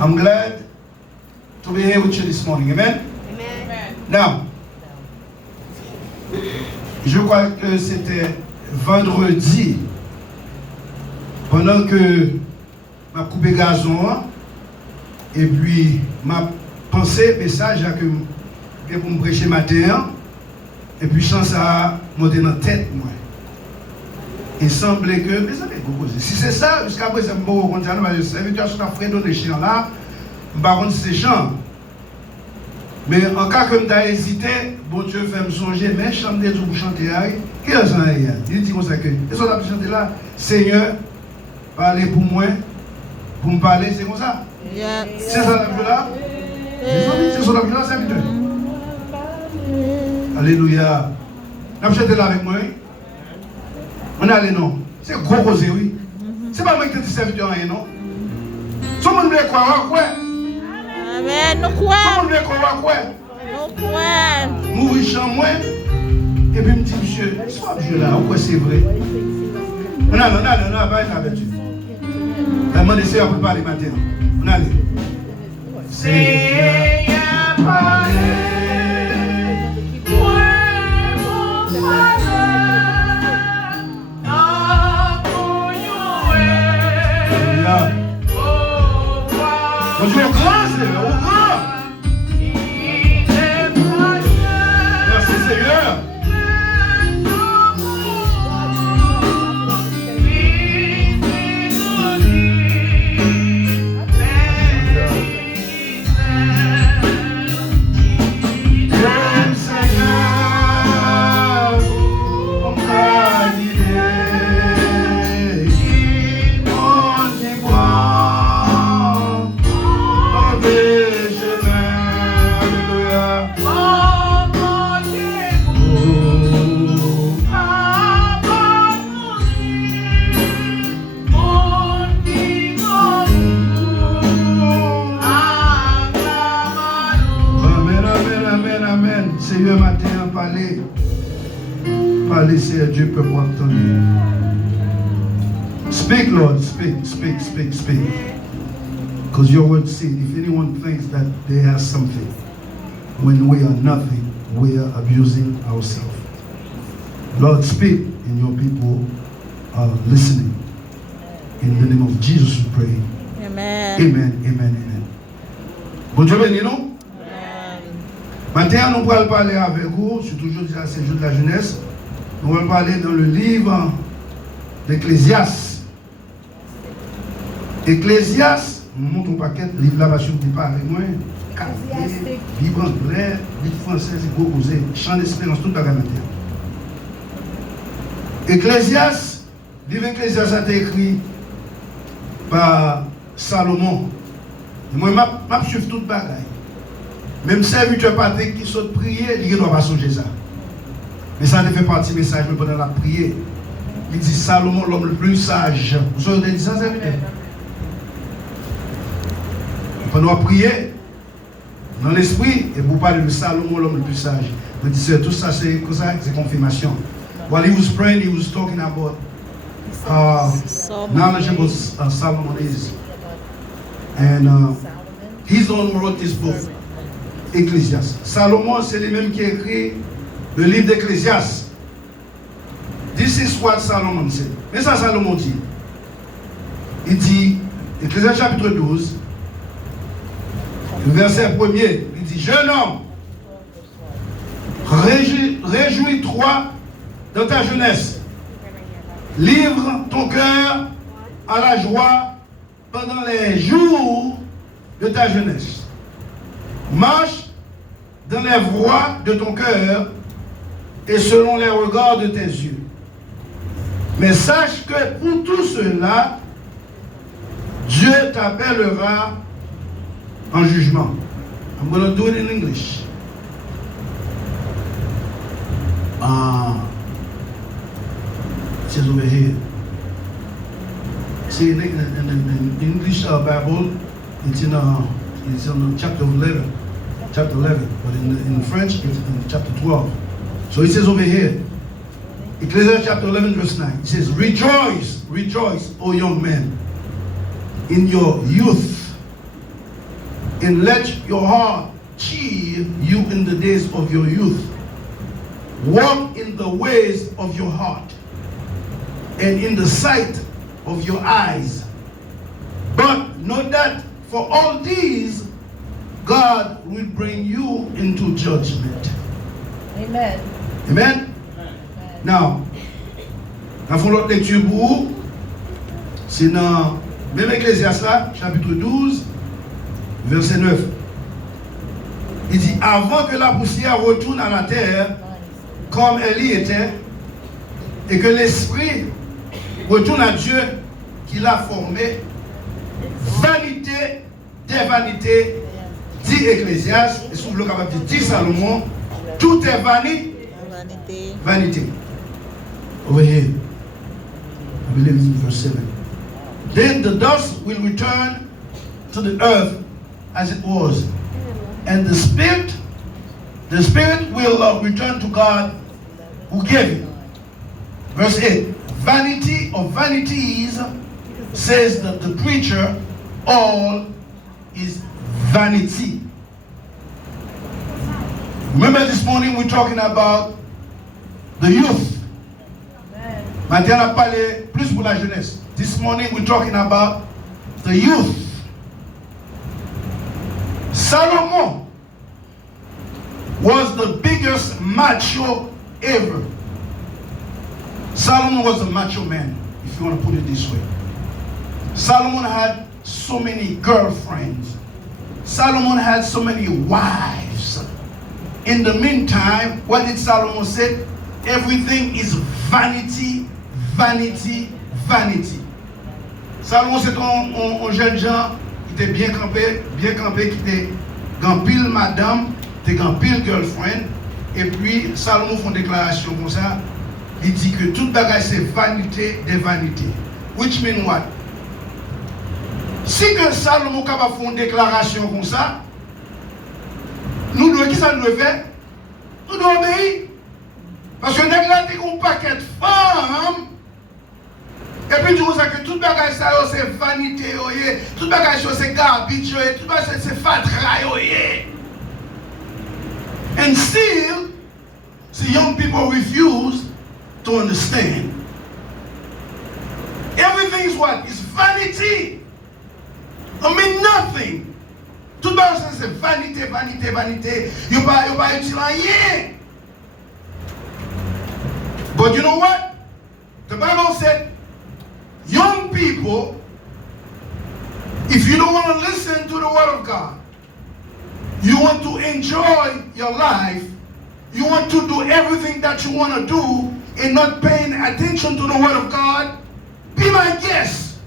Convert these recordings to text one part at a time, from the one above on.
I'm glad to be here with you this morning. Amen? Amen. Now, je crois que c'était vendredi, pendant que m'a coupé gazon, et puis m'a pensé message que pour me prêcher matin, et puis chance à monter dans la tête, moi. Il semblait que, mes amis, si c'est ça, jusqu'à présent, je ne sais pas, je sais que je suis dans les chiens là, je ne sais pas si c'est chiant. Mais en cas que je hésité, bon Dieu fait me songer, mais je chante pour chanter. Qui est ça? Il dit comme ça que, et ça, on chanter là, Seigneur, parlez pour moi, pour me parler, c'est comme ça? C'est ça la vie là? C'est ça la vie là, serviteur? Alléluia. On a chanté là avec moi. On a allé non. C'est gros causé, oui. C'est pas moi qui te dis serviteur rien, non? Tout le monde veut croire, quoi? Amen, nous croyons. Tout le monde veut croire, quoi? Nous croyons. Mourir chez moi. Et puis me dit, monsieur, soit Dieu là, pourquoi c'est vrai? On a pas été avec Dieu. La demande est pour parler matin. On a allé. Seigneur, parlez. On joue au grand, Seigneur, au grand. Merci, Seigneur. Seigneur, matin, parlez, Seigneur Dieu, peut vous entendre. Speak, Lord, speak. Because your word says, if anyone thinks that they have something, when we are nothing, we are abusing ourselves. Lord, speak, and your people are listening. In the name of Jesus, we pray. Amen. Bon Dieu béni, non? Maintenant, nous allons parler avec vous, c'est toujours c'est jour de la jeunesse. Nous allons parler dans le livre d'Ecclésiaste. Ecclésiaste, nous montrons un paquet de livres là, parce que vous ne parlez avec moi. Bible anglais, Bible français, c'est beau causé. Chant d'espérance, tout le matin. Ecclésiaste, le livre Ecclésiaste a été écrit par Salomon. Et moi, je suis tout le bagaille. Même serviteur Patrick qui saute prier, il ne doit pas songer ça. Mais ça ne fait partie du message pendant la prière. Il dit Salomon, l'homme le plus sage. Vous avez dit ça, serviteur? Pendant la prière, dans l'esprit, et vous parlez de Salomon, l'homme le plus sage. Vous dites tout ça, c'est confirmation. While he was praying, he was talking about knowledgeable Solomon is. And he's the one who wrote this book. Ecclésiaste. Salomon, c'est lui-même qui a écrit le livre d'Ecclésiaste. This is what Solomon said. Mais ça, Salomon dit. Il dit, Ecclésiaste chapitre 12, le verset 1er, il dit, jeune homme, réjouis-toi dans ta jeunesse. Livre ton cœur à la joie pendant les jours de ta jeunesse. Marche dans les voies de ton cœur et selon les regards de tes yeux. Mais sache que pour tout cela, Dieu t'appellera en jugement. I'm going to do it in English. It is over here. See, in English Bible, it's in chapter 11. Chapter 11, but in French, it's in chapter 12. So it says over here, Ecclesiastes chapter 11, verse 9. It says, rejoice, O young men, in your youth, and let your heart cheer you in the days of your youth. Walk in the ways of your heart and in the sight of your eyes. But know that for all these, God will bring you into judgment. Amen. Amen? Now, dans l'autre lecture pour vous, c'est dans même Ecclésiaste là, chapitre 12, verset 9. Il dit, avant que la poussière retourne à la terre, comme elle y était, et que l'esprit retourne à Dieu qui l'a formé, vanité des vanités, dit Ecclésiaste, et sous le capable dit Salomon, tout est vanité. Vanité. Over here, I believe it's in verse 7. Then the dust will return to the earth as it was, and the spirit will return to God who gave it. Verse 8. Vanity of vanities, says that the preacher, all is vanity. Remember this morning we're talking about the youth. Maintenant, on a parlé plus pour la jeunesse. This morning we're talking about the youth. Solomon was the biggest macho ever. Solomon was a macho man, if you want to put it this way. Solomon had so many girlfriends. Solomon had so many wives. In the meantime, what did Solomon say? Everything is vanity, vanity, vanity. Salomon c'est un jeune gens qui était bien campé, qui était grand pile madame, qui était grand pile girlfriend. Et puis Salomon fait une déclaration comme ça. Il dit que toute bagage c'est vanité des vanités. Which mean what? Si que Salomon capable faire une déclaration comme ça, nous devons qui ça nous fait? Nous devons obéir. Parce que nous avons un paquet de femmes. Et puis tu vois que tout bagage ça c'est vanité, tout bagage c'est garbage, tout bagage c'est fatra. And still, see, young people refuse to understand. Everything is what? It's vanity. I mean nothing. Tout bagage c'est vanité, vanité, vanité. You pas utile rien. But you know what? The Bible said, young people, if you don't want to listen to the Word of God, you want to enjoy your life, you want to do everything that you want to do and not paying attention to the Word of God, be my guest.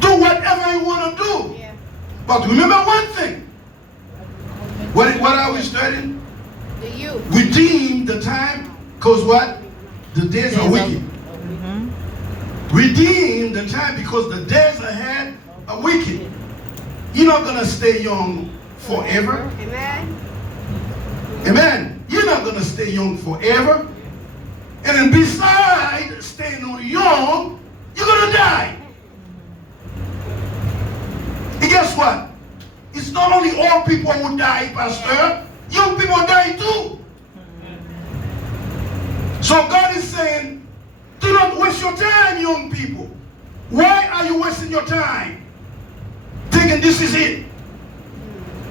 Do whatever you want to do. Yeah. But remember one thing. What are we studying? The youth. Redeem the time. Because what? The days are wicked. Redeem the time because the days ahead are wicked. You're not going to stay young forever. Amen. Amen. You're not going to stay young forever. And then besides staying young, you're going to die. And guess what? It's not only old people who die, Pastor. Young people die too. So God is saying, do not waste your time, young people. Why are you wasting your time? Thinking this is it.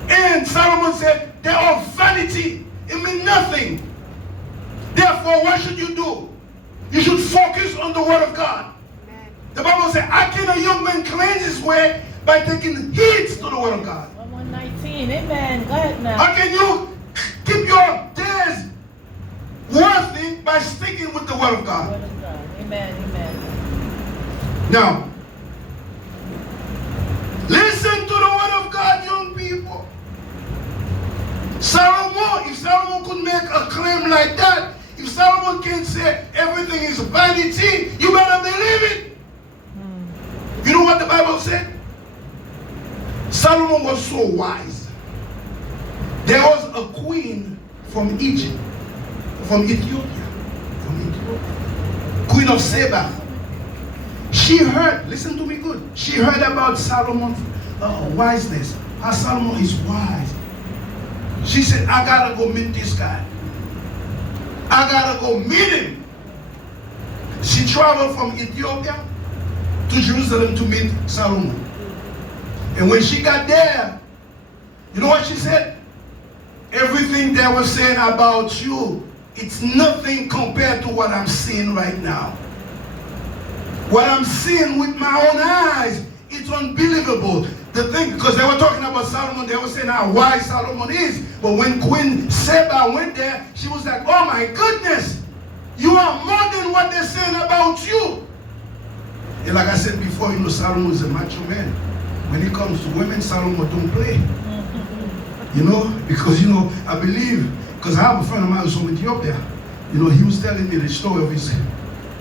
And Solomon said, they are vanity. It means nothing. Therefore, what should you do? You should focus on the Word of God. Amen. The Bible says, how can a young man cleanse his way? By taking heed to the Word of God. 119, amen. Go ahead now. How can you keep your days worthy by sticking with the Word of God? Word of God. Amen, amen. Now, listen to the Word of God, young people. Solomon, if Solomon could make a claim like that, if Solomon can say everything is vanity, you better believe it. You know what the Bible said? Solomon was so wise. There was a queen from Egypt, from Ethiopia, Queen of Sheba. She heard, listen to me good, she heard about Solomon's wiseness, how Solomon is wise. She said, I gotta go meet this guy. I gotta go meet him. She traveled from Ethiopia to Jerusalem to meet Solomon. And when she got there, you know what she said? Everything they were saying about you, it's nothing compared to what I'm seeing right now. What I'm seeing with my own eyes, it's unbelievable. The thing, because they were talking about Solomon, they were saying how wise Solomon is. But when Queen Sheba went there, she was like, oh my goodness, you are more than what they're saying about you. And like I said before, you know, Solomon is a macho man. When it comes to women, Solomon don't play. You know, because, you know, I believe, because I have a friend of mine who's from Ethiopia. You know, he was telling me the story of his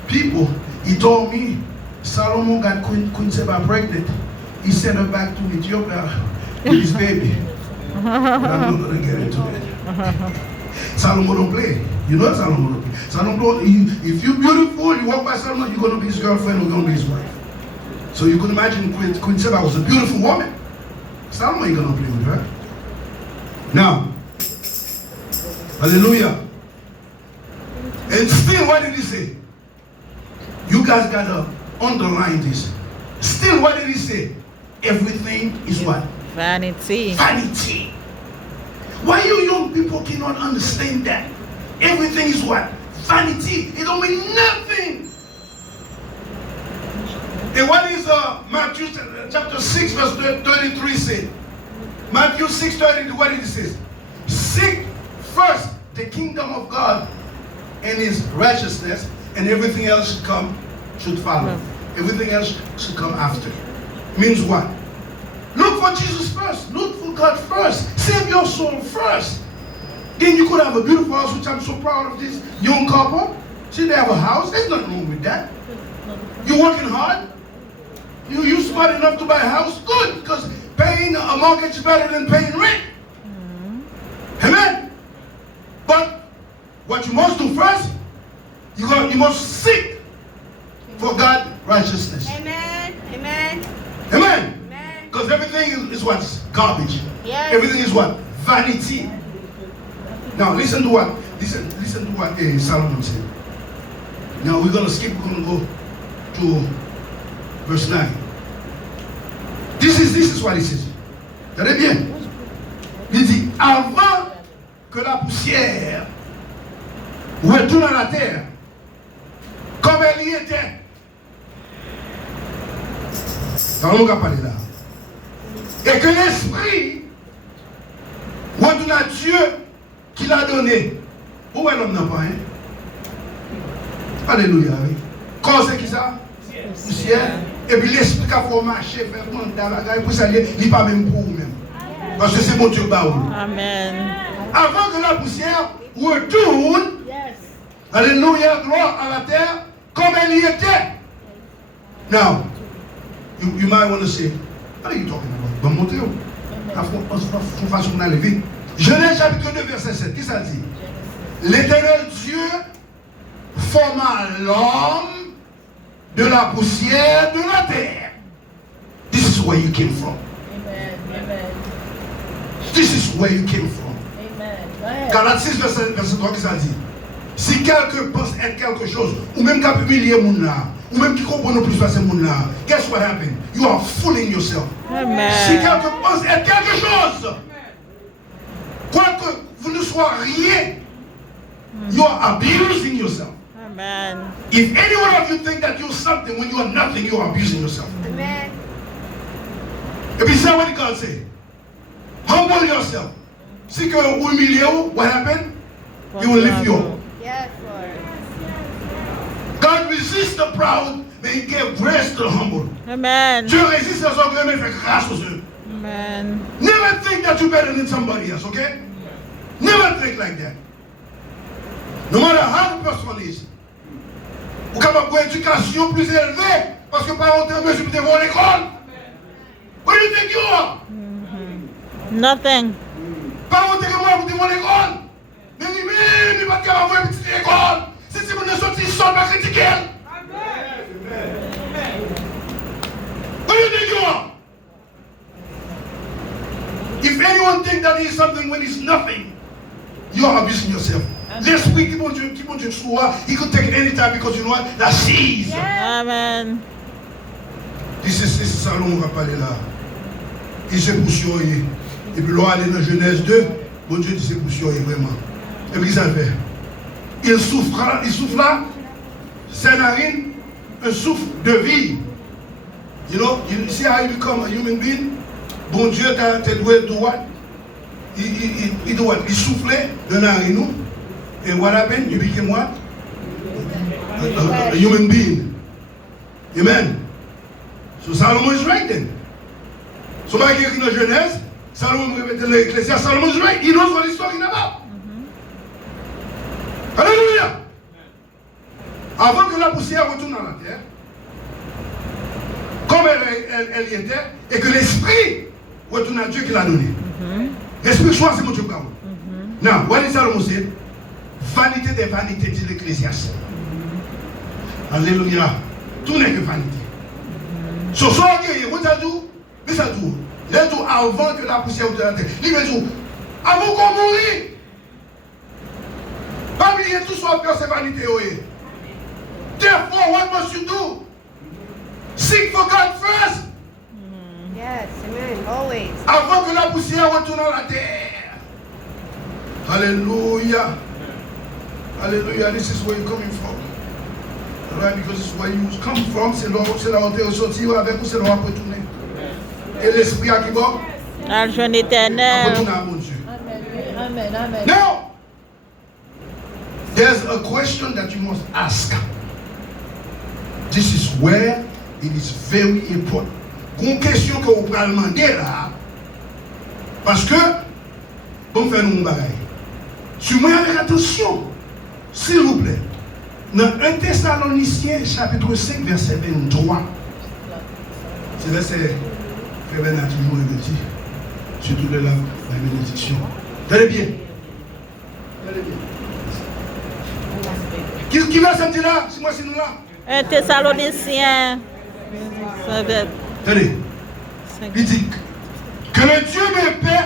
people. He told me Solomon got Queen Sheba pregnant. He sent her back to Ethiopia with his baby. But I'm not going to get into it. Solomon don't play. You know Solomon don't play. Solomon don't, if you're beautiful, you walk by Solomon, you're going to be his girlfriend or you're going to be his wife. So you could imagine Queen Sheba was a beautiful woman. Solomon ain't going to play with her. Now, hallelujah. And still, what did he say? You guys got to underline this. Still, what did he say? Everything is what? Vanity. Vanity. Why you young people cannot understand that? Everything is what? Vanity. It don't mean nothing. And what is Matthew chapter 6 verse 33 say? Matthew 6:33, what did it say? Seek first the kingdom of God and his righteousness, and everything else should follow. Everything else should come after. Means what? Look for Jesus first. Look for God first. Save your soul first. Then you could have a beautiful house, which I'm so proud of this young couple. See, they have a house. There's nothing wrong with that. You're working hard. You smart enough to buy a house. Good, because paying a mortgage is better than paying rent. Amen. But what you must do first, you must seek for God's righteousness. Amen. Amen. Amen. Because everything is what? Garbage. Yes. Everything is what? Vanity. Now listen to what Solomon said. Now we're gonna skip. We're gonna go to verse 9. This is what he says. Regardez bien. Il dit, avant que la poussière retourne à la terre, comme elle y était. Dans va parler là. Et que l'esprit retourne à Dieu qui l'a donné. Où est l'homme n'a pas, hein? Alléluia, oui. Quand c'est qui ça? Poussière. Et puis l'esprit qui a fait marcher, faire mandat, pour ça, il n'est pas même pour vous-même. Parce que c'est mon Dieu baoul. Amen. Avant que la poussière retourne, alléluia, gloire à la terre, comme elle y était. Now, you might want to say, what are you talking about? Bon, montez où? Faut façon d'aller vite. Genèse chapitre 2, verset 7. Qu'est-ce que ça dit? L'Éternel Dieu forma l'homme de la poussière de la terre. This is where you came from. Amen. Amen. This is where you came from. Amen. Galates 6, verset 3, qui ça dit? Si quelqu'un pense être quelque chose, ou même qui a humilié mon là, ou même qui comprend plus passer mon là, guess what happened? You are fooling yourself. Amen. Si quelqu'un pense être quelque chose, quoique vous ne soyez rien, you are abusing yourself. Amen. If any one of you think that you're something when you are nothing, you are abusing yourself. Amen. Et puis ça, what did God say? Humble yourself. Si que vous humiliez, what happened? He will lift you up. Yes, Lord. God resists the proud, but he gave grace to the humble. Amen. Dieu résiste aux orgueilleux, mais il fait grâce aux heureux. Amen. Never think that you're better than somebody else, okay? Never think like that. No matter how the person is. Vous êtes capable d'avoir une éducation plus élevée parce que par votre mesure devant l'école. What do you think you are? Nothing. Par votre moi devant l'école. Mais lui-même, il va pas capable d'avoir une petite école. Si vous ne sortez seul, pas critiquer. What do you think you are? If anyone thinks that he is something when he's nothing, you are abusing yourself. L'esprit qui bon Dieu soit, he could take it anytime because you know what? That sees. Amen. C'est ça qu'on va parler là. Il se poursuit. Et puis là, aller dans Genèse 2, bon Dieu dit c'est poursuit vraiment. Et puis ça fait. Il souffle là, ses narines, un souffle de vie. You know, you see how you become a human being? Bon Dieu t'a doué de what? Il doit il soufflait de narine. And what happened? You became what? A human being. Amen. So Solomon is right then. So like in the Genèse, Solomon répète l'Ecclésiaste, Solomon is right. He knows what he's talking about. Alléluia. Avant que la poussière retourne dans la terre, comme elle y était, et que l'esprit retourne à Dieu qui l'a donné. L'esprit soit c'est mon Dieu parole. Now, what is Solomon said? Vanité des vanités, dit l'Ecclésiaste. Alléluia. Tout n'est que vanité. Ce soir, vous avez dit, mais ça tout. Les tout avant que la poussière de la terre. Il veut dire, avant qu'on mourit. Pas oublier tout soit peur, c'est vanité. Therefore, what must you do? Seek for God first. Yes, amen. Always. Avant que la poussière retourne à la terre. Alléluia. Alléluia. This is where you're coming from. Right, because it's where you come from. C'est là où tu es ressorti avec vous, c'est là où tu es retourné. Et l'esprit à qui va? L'argent éternel. Retourne à mon Dieu. Amen. Amen. Now, there's a question that you must ask. This is where it is very important. Une question que vous pouvez demander là, parce que, bon, faire nous bagaille. Suivez avec attention, s'il vous plaît. Dans 1 Thessaloniciens, chapitre 5, verset 23. C'est verset que Ben a toujours répété, surtout de la bénédiction. Tenez bien. Qui va se dire là? C'est moi, c'est nous là. 1 Thessaloniciens. Tenez. Il dit que le Dieu de paix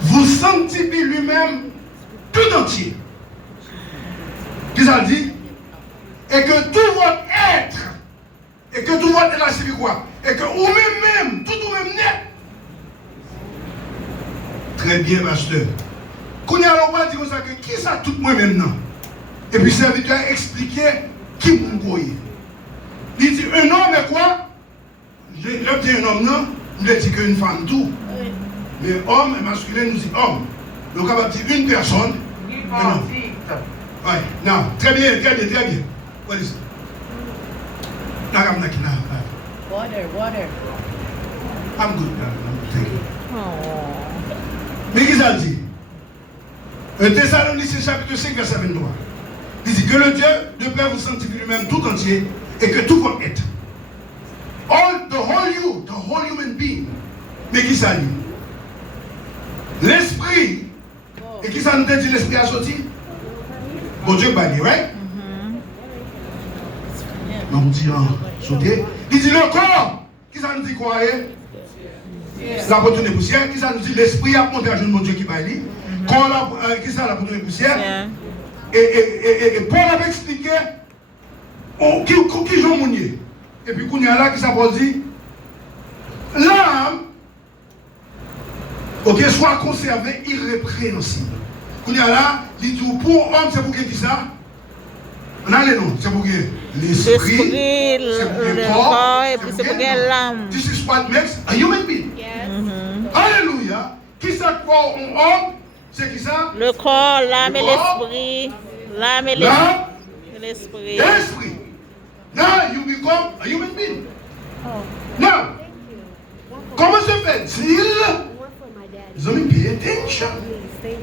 vous sanctifie lui-même tout entier. Qu'est-ce qu'il dit? Et que tout votre être, et que tout votre être, c'est quoi? Et que vous-même, tout vous-même net. Très bien, pasteur. Quand on va dire ça, que qui ça tout moi-même non? Et puis, le serviteur a expliqué qui vous croyez. Il dit, un homme est quoi? Je dis un homme non, il dit qu'une femme tout. Mais homme et masculin nous dit homme. Donc, on va dire une personne. Un homme. Oui, non, très bien. What is it? Water. I'm good. Thank you. Oh. Mais qu'est-ce qu'il dit? 1 Thessaloniciens chapitre 5, verset 23. Il dit que le Dieu de paix vous sanctifie lui-même tout entier et que tout votre être. The whole human being. Mais qui ça dit? L'esprit. Et qui ça nous dit l'esprit a sorti? Bon Dieu va dire, right? Non, on dit sauter. Il dit le corps. Qui ça nous dit quoi? La retourner poussière. Qui ça nous dit l'esprit a monté à jour mon Dieu qui va dire. Qui ça la retourner poussière? Et Paul avait expliqué qui j'en mounier. Et puis, il y a là qui s'appelle dit l'âme, ok, soit conservée irrépréhensible. Il y a là, il dit pour homme, c'est pour qui ça? On a les noms, c'est pour l'esprit, c'est pour le corps, et puis c'est pour l'âme. This is what makes a human being. Yes. Alléluia. Qui ça croit en homme? C'est qui ça? Le corps, l'âme et l'esprit. L'âme et l'esprit. L'esprit. Now you become a human being. Now, comment se fait-il? Ils ont mis bien attention.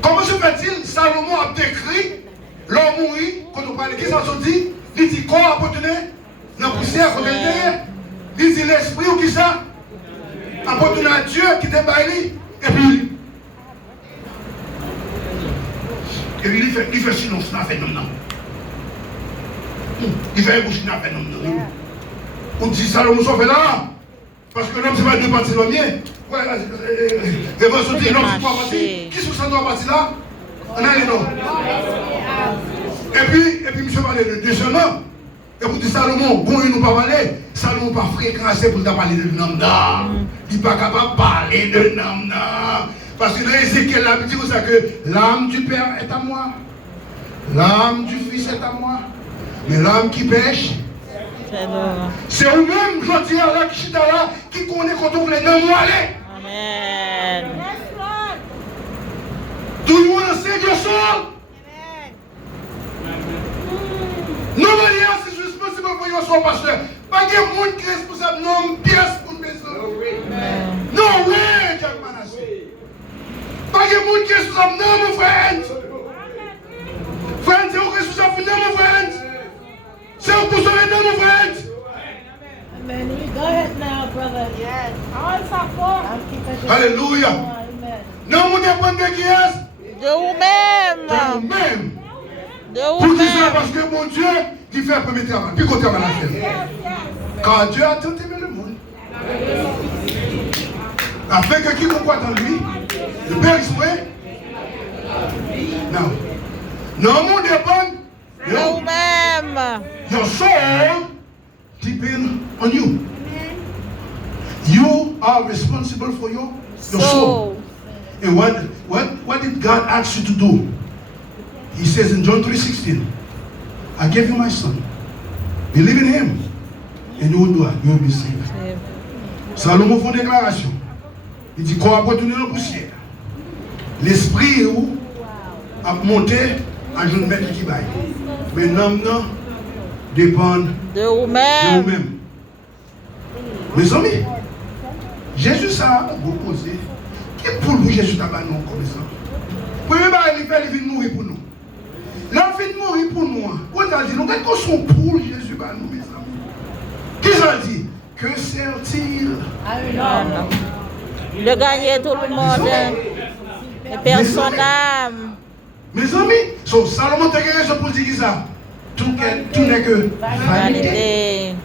Comment se fait-il? Salomon a décrit l'homme mourir, quand on parle de qui ça se dit? Il dit corps appartenait dans la poussière, quand il dit l'esprit ou qui ça? Appartenait à Dieu qui t'a baillé. Et puis il fait silence, il fait non. Il fait un bouche, il fait non. On dit Salomon s'en fait là. Parce que l'homme, c'est pas deux parties le mien. Ouais, et vous sortir, l'homme, c'est trois parties. Qui sont ces trois parties là? On a les noms. Et puis, monsieur parlait de deux jeunes hommes. Et vous dites Salomon, bon, il nous pas parler. Salomon pas fréquenté pour nous parler de l'homme. Il n'est pas capable de parler de l'homme. Parce que dans Ézéchiel, la Bible dit ça que l'âme du Père est à moi. L'âme du Fils est à moi. Mais l'âme qui pêche, c'est vous-même, je dis à la Kishitala, qui connaît quand on voulait dans moi aller. Amen. Do you want to save your soul? Nobody else is responsible for your soul, pastor. Pas de monde qui est responsable, non, pièce pour une maison. No way, Jack Manasseh. Pas de monde qui est responsable, non, mon frère. Friends, c'est vous responsable, non, mon frère. C'est vous pour sauver, non, mon frère. Amen. You go ahead now, brother. Yes. I'm keeping Hallelujah. Amen. Non, vous dépendez de qui est? De vous-même. De vous-même. De Pour qui ça? vous-même. Parce que mon Dieu, il fait un premier travail. Puis qu'on travaille à faire. Car Dieu a tant aimé le monde. Afin que quiconque croit en lui, le Père exprès. Non. Non, mon dépend. De vous-même. Your soul depends on you. You are responsible for your soul. So, And what did God ask you to do? He says in John 3:16, I gave you my son. Believe in him. And you will do it. You will be saved. Salomon fait une déclaration. Il dit qu'on va retourner dans la poussière. L'esprit où a monté à jeune maître qui baille. Mais l'homme dépend de de vous-même. vous-même. Mes amis, Jésus ça vous poser. Qui pour vous Jésus t'a pas non comme ça? Premier bail il fait il vient mourir pour nous. Là il vient mourir pour nous. On a dit nous qu'est-ce qu'on sont pour Jésus ba nous mes amis. Qui ça dit? Que sert-il? De gagner tout le monde. Et personne âme. Mes amis, so Salomon t'a gagné pour dire ça. Tout n'est que vanité. Vanité.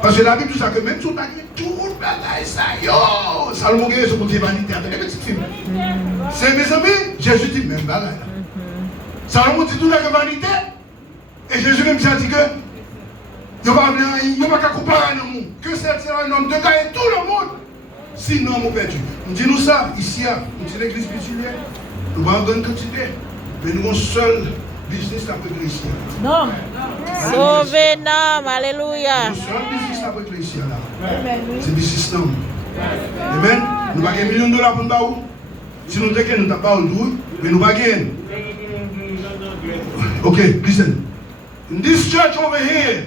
Parce que la Bible dit ça que même si on a gagné tout le bagaille ça, yo, Salomon gagné pour dire vanité. Attendez, petit film. C'est mes amis, Jésus dit même bagaille. Salomon dit tout n'est que vanité. Et Jésus même dit que il n'y a pas qu'à comparer un homme. Que c'est un homme de gagner tout le monde. Sinon, mon perdu. Nous disons ça ici, nous disons l'église spirituelle. Nous avons une grande quantité. Mais nous avons un seul business avec l'église. Non. Sauvé nom. Alléluia. Nous avons un seul business avec l'église. Amen. C'est le business. Amen. Nous avons $1 million pour nous. Si nous avons nous n'avons pas le mais nous avons. Okay, listen. In this church over here,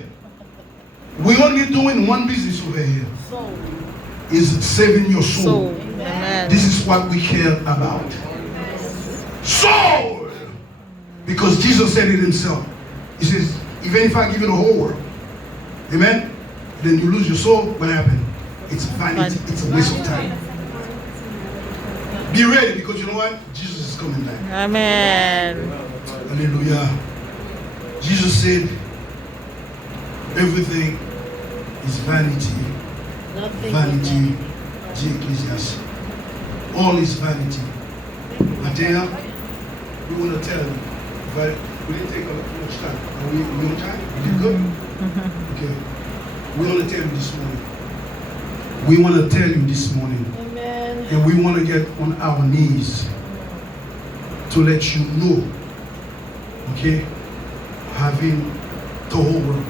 we're only doing one business over here. Soul. Is saving your soul. So, amen. This is what we care about. Soul! Because Jesus said it himself. He says, even if I give you the whole world, amen, then you lose your soul, what happened? It's vanity. It's a waste of time. Be ready because you know what? Jesus is coming back. Amen. Hallelujah. Jesus said, everything is vanity. Nothing Vanity, the Ecclesiastes. All is vanity. But there, we want to tell you, but we didn't take much time. Are we on time? We did good? Okay. We want to tell you this morning. We want to tell you this morning. Amen. And we want to get on our knees to let you know, okay, having the whole world.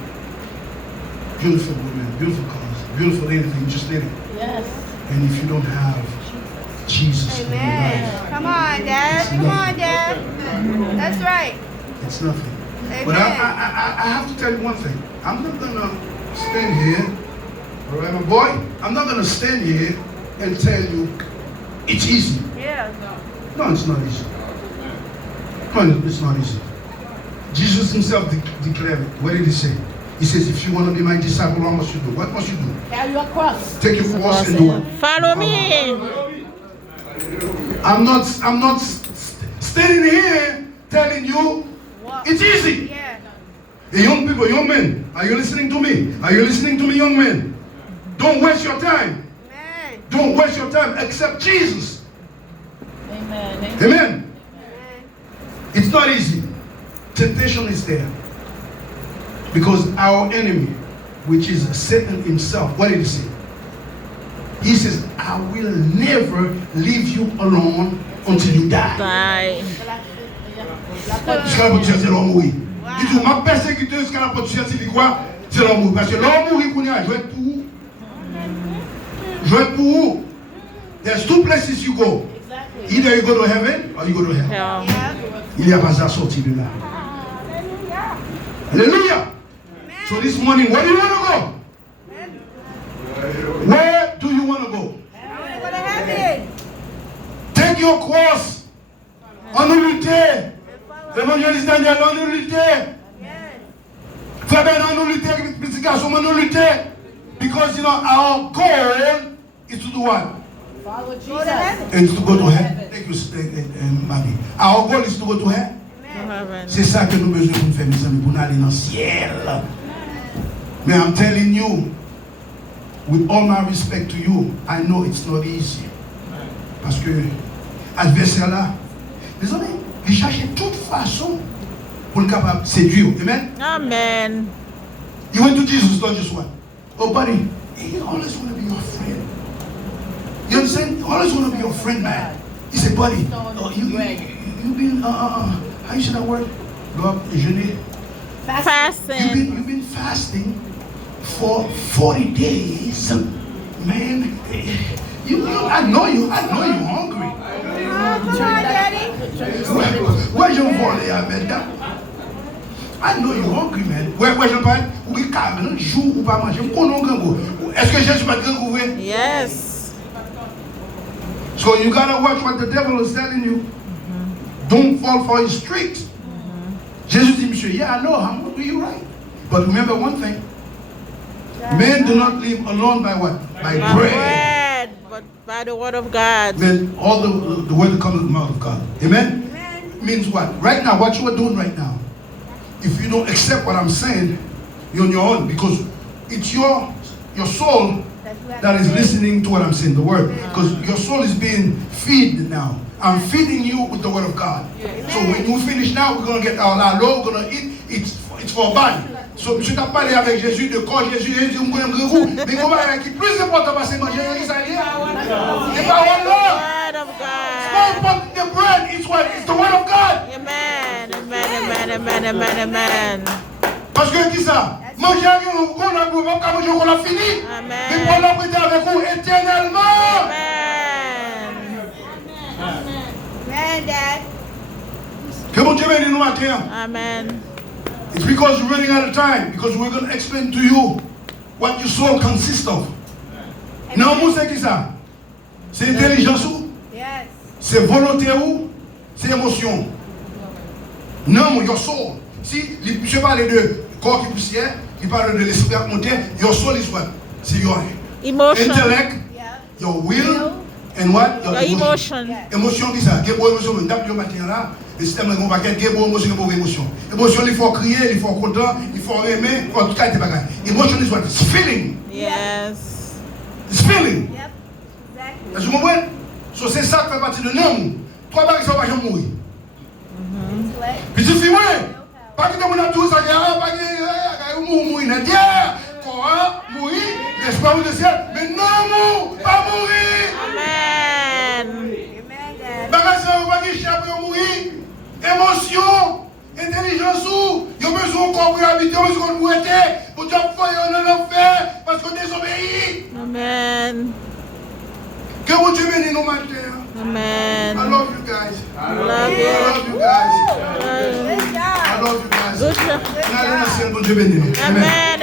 Beautiful women, beautiful cars, beautiful anything, just let it. Yes. And if you don't have Jesus in your Amen. life, Come on, Dad. Come on, Dad. That's right. it's nothing. Amen. But I have to tell you one thing. I'm not going to stand here, all right, my boy? I'm not going to stand here and tell you it's easy. Yeah. No, it's not easy. No, it's not easy. Jesus himself declared it. What did he say? He says, if you want to be my disciple, what must you do? What must you do? Carry your cross. Take your cross and do it. Follow me. I'm not standing here telling you it's easy. Yeah. Hey, young people, young men, are you listening to me? Are you listening to me, young men? Don't waste your time. Don't waste your time. Accept Jesus. Amen. Amen. It's not easy. Temptation is there. Because our enemy, which is Satan himself, what did he say? He says, I will never leave you alone until you die. Die. Jusqu'à la porte c'est l'homme mourir. Dis-tu, ma persécuteur jusqu'à la porte c'est quoi? C'est l'homme mourir. Parce que l'homme mourir, je vais être pour vous. Je vais être pour vous. There's two places you go. Exactly. Either you go to heaven or you go to hell. Yeah. Il n'y a pas à sortir de là. Hallelujah. So this morning, where do you want to go? Where do you want to go? Take your cross. En nous lutter. L'évangéliste Daniel, en nous lutter. Frère Ben, en nous lutter. Petit garçon, en nous lutter. Because, you know, our goal is to do what? Follow Jesus. And to go to heaven. Thank you, Mamie. Our goal is to go to heaven. C'est ça que nous besoin pour faire, mes amis, pour aller dans le ciel. Mais I'm telling you, with all my respect to you, I know it's not easy. Parce que l'adversaire là, les amis, il cherche toute façon pour le capable de séduire. Amen? Amen. You went to Jesus, not just one. Oh, buddy, he always want to be your friend. You understand? He always want to be your friend, man. He said, buddy, you've been, how you say that word? Go up, jeûner. Fasting. You've been fasting for 40 days. Man, I know you're hungry. Come on, Daddy. Where's your volley, Amanda? I know you're hungry, man. Where's your parent? Oui, car un jour ou pas manger. Est-ce que Jésus va te recouvrir? Yes. So you gotta watch what the devil is telling you. Don't fall for his tricks. Jesus dit, Monsieur, yeah, I know, I'm hungry, you're right. But remember one thing. Men do not live alone by what? By By bread. bread, but by the word of God. Men, all the word that comes from the mouth of God. Amen? Means what? Right now, what you are doing right now, if you don't accept what I'm saying, you're on your own. Because it's your soul that is listening to what I'm saying, the word. Because your soul is being fed now. I'm feeding you with the word of God. So when you finish now, we're going to get our law, we're going to eat. It's for a body. So, monsieur t'a parlé avec Jésus de corps, Jésus dit, vous me vous. Mais comment est-ce qui est plus important parce que manger qui ça lié? Les paroles là. Word of It's more God. important than the bread. It's what? It's the word of God. Amen. Amen. Amen. Amen. Amen. Parce que qui ça? Manger qu'on a pour pas manger qu'on a fini. Amen. Mais pour la prêter avec vous éternellement. Amen. Man, Dad. Que mon Dieu bénisse nous matin. Amen. It's because we're running out of time. Because we're going to explain to you what your soul consists of. Non, moi c'est qui ça? C'est intelligence ou? Yes. C'est volonté ou? C'est émotion. Non, your soul. Si je parle de corps qui poussière, il parle de l'esprit à monter, your soul is what? C'est your Emotion. intellect, Yeah. your will, and what? Your emotion. Émotion qui ça? Quelle bonne émotion? D'après le matin là, le système est paquet, quelle bonne émotion, quelle mauvaise émotion. Émotion, il faut crier, il faut content, il faut aimer, il faut tout cas des bagages. Emotion is what? It's feeling. Yes. It's feeling. Yep. Exactly. Est-ce que vous comprenez? So c'est ça qui fait partie de nous. Trois bagages sont pas jamais mourir. Let Puis tu fais ouais. Pas que tout le monde tout ça, pas que mourir, n'a dire quoi mourir, l'espoir du ciel, mais non pas mourir. Amen. Amen, Dad. Bagage ça pas qui cherche pour mourir. Émotion, intelligence ou, il y a besoin encore pour habiter, il y a besoin pour être, pour te faire en enfer parce qu'on désobéit. Amen. Que mon Dieu bénisse nos matins. Amen. I love you guys. Love I you. love you guys. Good I job. love you guys. Good job. Now, bon Dieu bénisse nous. Amen. Amen.